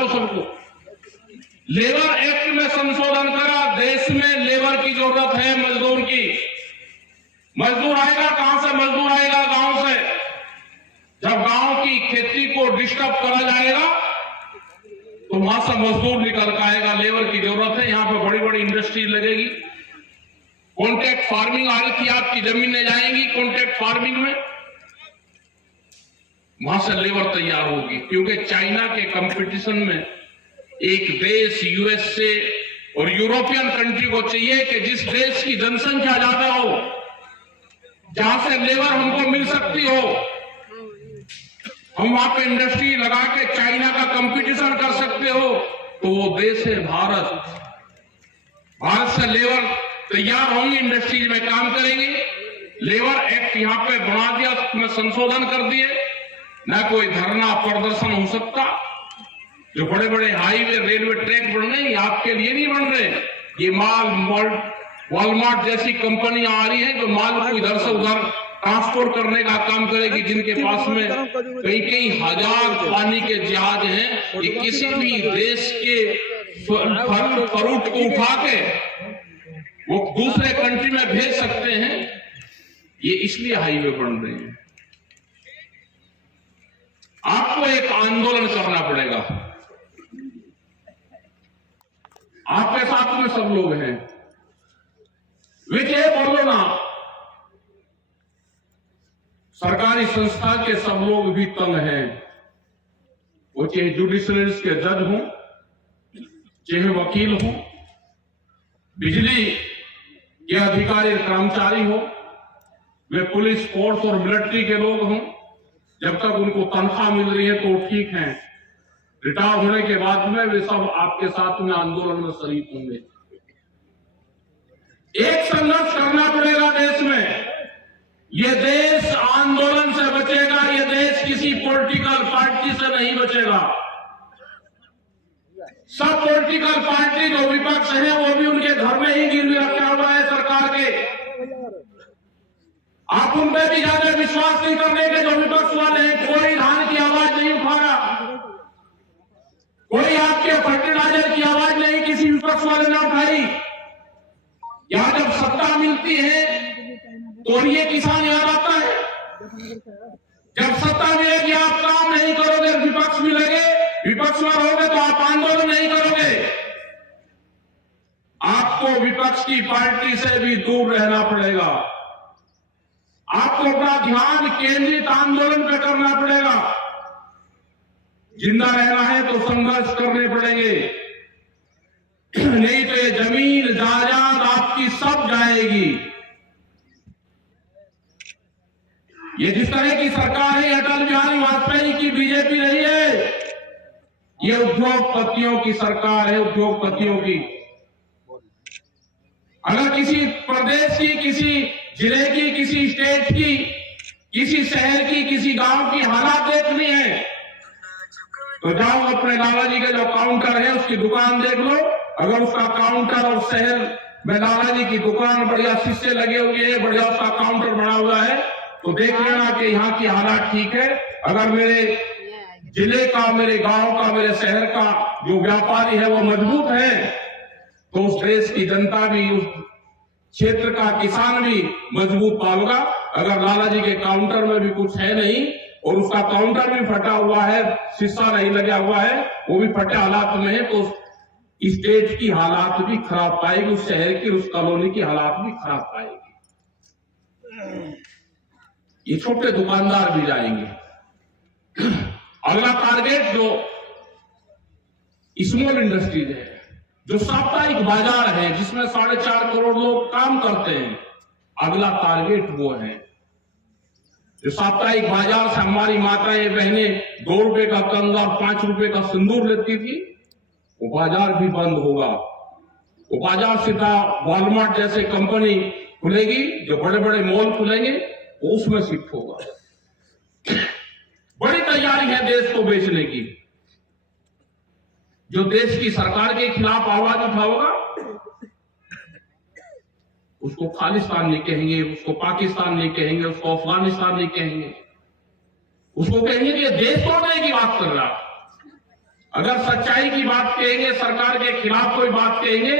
आपको सबको। Labour act में संशोधन करा, देश में लेबर की जरूरत है, मजदूर की। मजदूर आएगा कहां से? मजदूर आएगा गांव से। जब गांव की खेती को डिस्टर्ब करा जाएगा तो वहां से मजदूर निकल कर आएगा। लेबर की जरूरत है। यहां पर बड़ी बड़ी इंडस्ट्री लगेगी। कॉन्ट्रैक्ट फार्मिंग आ रही थी, आपकी जमीनें जाएंगी कॉन्ट्रैक्ट फार्मिंग में, वहां से लेबर तैयार होगी। क्योंकि चाइना के कंपटीशन में एक देश यूएसए और यूरोपियन कंट्री को चाहिए कि जिस देश की जनसंख्या ज्यादा हो, जहां से लेबर हमको मिल सकती हो, हम वहां पे इंडस्ट्री लगा के चाइना का कंपटीशन कर सकते हो, तो वो देश है भारत। भारत से लेबर तैयार होंगे, इंडस्ट्रीज में काम करेंगे। लेबर एक्ट यहां पे बना दिया, उसमें संशोधन कर दिए। न कोई धरना प्रदर्शन हो सकता। जो बड़े बड़े हाईवे रेलवे ट्रैक बन रहे हैं, आपके लिए नहीं बन रहे। ये वॉलमार्ट जैसी कंपनियां आ रही हैं जो माल को इधर से उधर ट्रांसपोर्ट करने का काम करेगी, जिनके पास में कई कई हजार पानी के जहाज हैं। ये किसी भी देश के फ्रूट को उठा के वो दूसरे कंट्री में भेज सकते हैं। ये इसलिए हाईवे बन रहे हैं। आपको एक आंदोलन करना पड़ेगा। आपके साथ में सब लोग हैं। विजय बोलो ना, सरकारी संस्था के सब लोग भी तंग हैं। वो चाहे जुडिशरीज के जज हों, चाहे वकील हों, बिजली के अधिकारी कर्मचारी हो, वे पुलिस फोर्स और मिलिट्री के लोग हों, जब तक उनको तनख्वाह मिल रही है तो ठीक है। रिटायर होने के बाद में वे सब आपके साथ में आंदोलन में शरीक होंगे। एक संघर्ष करना पड़ेगा देश में। ये देश आंदोलन से बचेगा। ये देश किसी पॉलिटिकल पार्टी से नहीं बचेगा। सब पॉलिटिकल पार्टी जो विपक्ष है वो भी उनके घर में ही गिरवी रखा हुआ है सरकार के। आप उन पर भी ज्यादा विश्वास नहीं करने के जो विपक्ष वाले हैं। कोई धान की आवाज नहीं उठा रहा, कोई आपके फर्टिलाइजर की आवाज नहीं किसी विपक्ष वाले ने उठाई। यहां जब सत्ता मिलती है तो ये किसान याद आता है। जब सत्ता मिलेगी आप काम नहीं करोगे, विपक्ष मिलेंगे, विपक्ष में रहोगे तो आप आंदोलन नहीं करोगे। आपको विपक्ष की पार्टी से भी दूर रहना पड़ेगा। आपको अपना ध्यान केंद्रित आंदोलन पर करना पड़ेगा। जिंदा रहना है तो संघर्ष करने पड़ेंगे, नहीं तो ये जमीन जायदाद आपकी सब जाएगी। ये जिस तरह की सरकार है अटल बिहारी वाजपेयी की, बीजेपी नहीं है। ये उद्योगपतियों की सरकार है, उद्योगपतियों की। अगर किसी प्रदेश की, किसी जिले की, किसी स्टेट की, किसी शहर की, किसी गांव की हालात देखनी है तो जाओ अपने लाला जी का जो काउंटर है उसकी दुकान देख लो। अगर उसका काउंटर और शहर में लाला जी की दुकान बढ़िया शीशे लगे हुए हैं, बढ़िया उसका काउंटर बना हुआ है, तो देख लेना कि यहाँ की हालात ठीक है। अगर मेरे जिले का, मेरे गांव का, मेरे शहर का जो व्यापारी है वो मजबूत है तो उस देश की जनता भी, उस क्षेत्र का किसान भी मजबूत पाएगा। अगर लाला जी के काउंटर में भी कुछ है नहीं और उसका काउंटर भी फटा हुआ है, शीशा नहीं लगा हुआ है, वो भी फटे हालात में है, तो स्टेट की हालात भी खराब पाएगी, उस शहर की, उस कॉलोनी की हालात भी खराब पाएगी। ये छोटे दुकानदार भी जाएंगे। अगला टारगेट जो स्मॉल इंडस्ट्रीज है, जो साप्ताहिक बाजार है जिसमें 4.5 करोड़ लोग काम करते हैं, अगला टारगेट वो है। जो साप्ताहिक बाजार से हमारी माताएं बहनें 2 रुपए का कंगा और 5 रुपए का सिंदूर लेती थी, वो बाजार भी बंद होगा। वो बाजार सीधा वॉलमार्ट जैसे कंपनी खुलेगी, जो बड़े बड़े मॉल खुलेंगे वो उसमें शिफ्ट होगा। बड़ी तैयारी है देश को बेचने की। जो देश की सरकार के खिलाफ आवाज उठाएगा उसको खालिस्तान नहीं कहेंगे, उसको पाकिस्तान नहीं कहेंगे, उसको अफगानिस्तान नहीं कहेंगे, उसको कहेंगे कि ये देश तोड़ने की बात कर रहा। अगर सच्चाई की बात कहेंगे, सरकार के खिलाफ कोई बात कहेंगे,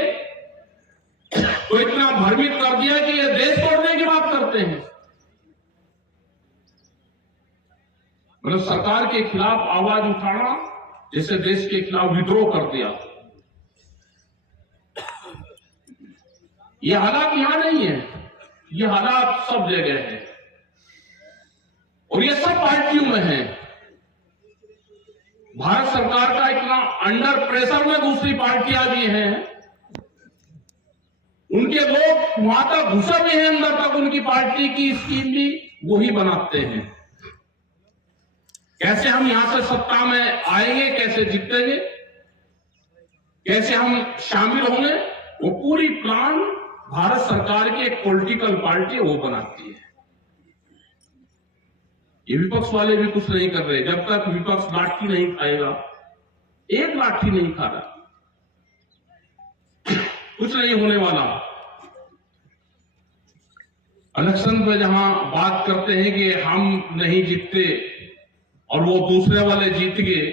तो इतना भ्रमित कर दिया कि ये देश तोड़ने की बात करते हैं। मतलब सरकार के खिलाफ आवाज उठाना जैसे देश के खिलाफ विद्रोह कर दिया। ये हालात यहां नहीं है, ये हालात सब जगह है और ये सब पार्टियों में है। भारत सरकार का इतना अंडर प्रेशर में दूसरी पार्टियां भी हैं, उनके लोग वहां तक घुसे भी हैं अंदर तक, उनकी पार्टी की स्कीम भी वही बनाते हैं। कैसे हम यहां से सत्ता में आएंगे, कैसे जीतेंगे, कैसे हम शामिल होंगे, वो पूरी प्लान भारत सरकार की एक पॉलिटिकल पार्टी वो बनाती है। ये विपक्ष वाले भी कुछ नहीं कर रहे। जब तक विपक्ष लाठी नहीं खाएगा, एक लाठी नहीं खा रहा, कुछ नहीं होने वाला। इलेक्शन पे जहां बात करते हैं कि हम नहीं जीतते और वो दूसरे वाले जीत गए,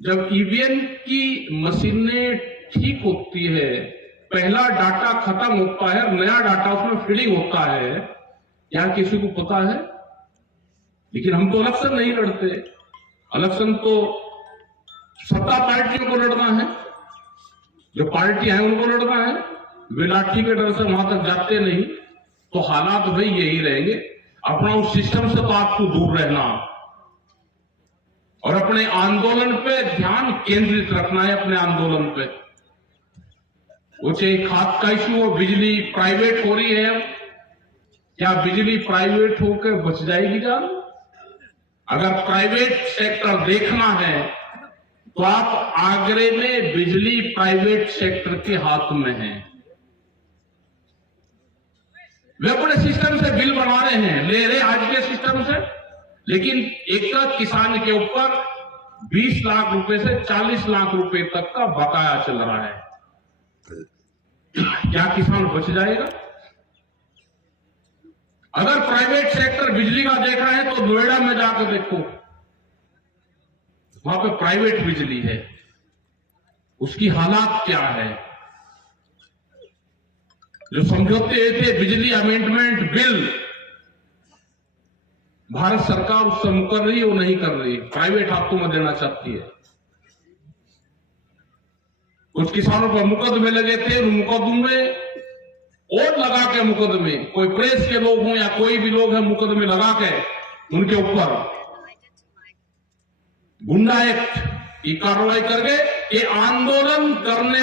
जब ईवीएम की मशीनें ठीक होती है, पहला डाटा खत्म होता है, नया डाटा उसमें फीडिंग होता है, क्या किसी को पता है? लेकिन हम तो इलेक्शन नहीं लड़ते। इलेक्शन तो सत्ता पार्टियों को लड़ना है, जो पार्टी है उनको लड़ना है। वे लाठी के डर से वहां तक जाते नहीं, तो हालात भाई यही रहेंगे। अपना उस सिस्टम से तो आपको दूर रहना और अपने आंदोलन पे ध्यान केंद्रित रखना है। अपने आंदोलन पे, वो चाहे खाद का इश्यू हो, बिजली प्राइवेट हो रही है, क्या बिजली प्राइवेट होकर बच जाएगी जान? अगर प्राइवेट सेक्टर देखना है तो आप आगरे में बिजली प्राइवेट सेक्टर के हाथ में है। वे अपने सिस्टम से बिल बना रहे हैं, ले रहे आज के सिस्टम से, लेकिन एक किसान के ऊपर 20 लाख रुपए से 40 लाख रुपए तक का बकाया चल रहा है। क्या किसान बच जाएगा? अगर प्राइवेट सेक्टर बिजली का देखा है तो नोएडा में जाकर देखो, वहां पे प्राइवेट बिजली है, उसकी हालात क्या है। जो समझौते थे बिजली अमेंडमेंट बिल, भारत सरकार उससे मुकर रही है, वो नहीं कर रही, प्राइवेट हाथों में देना चाहती है। कुछ किसानों पर मुकदमे लगे थे, उन मुकदमे और लगा के मुकदमे, कोई प्रेस के लोग हों या कोई भी लोग हैं, मुकदमे लगा के उनके ऊपर गुंडा एक्ट की कार्रवाई करके ये आंदोलन करने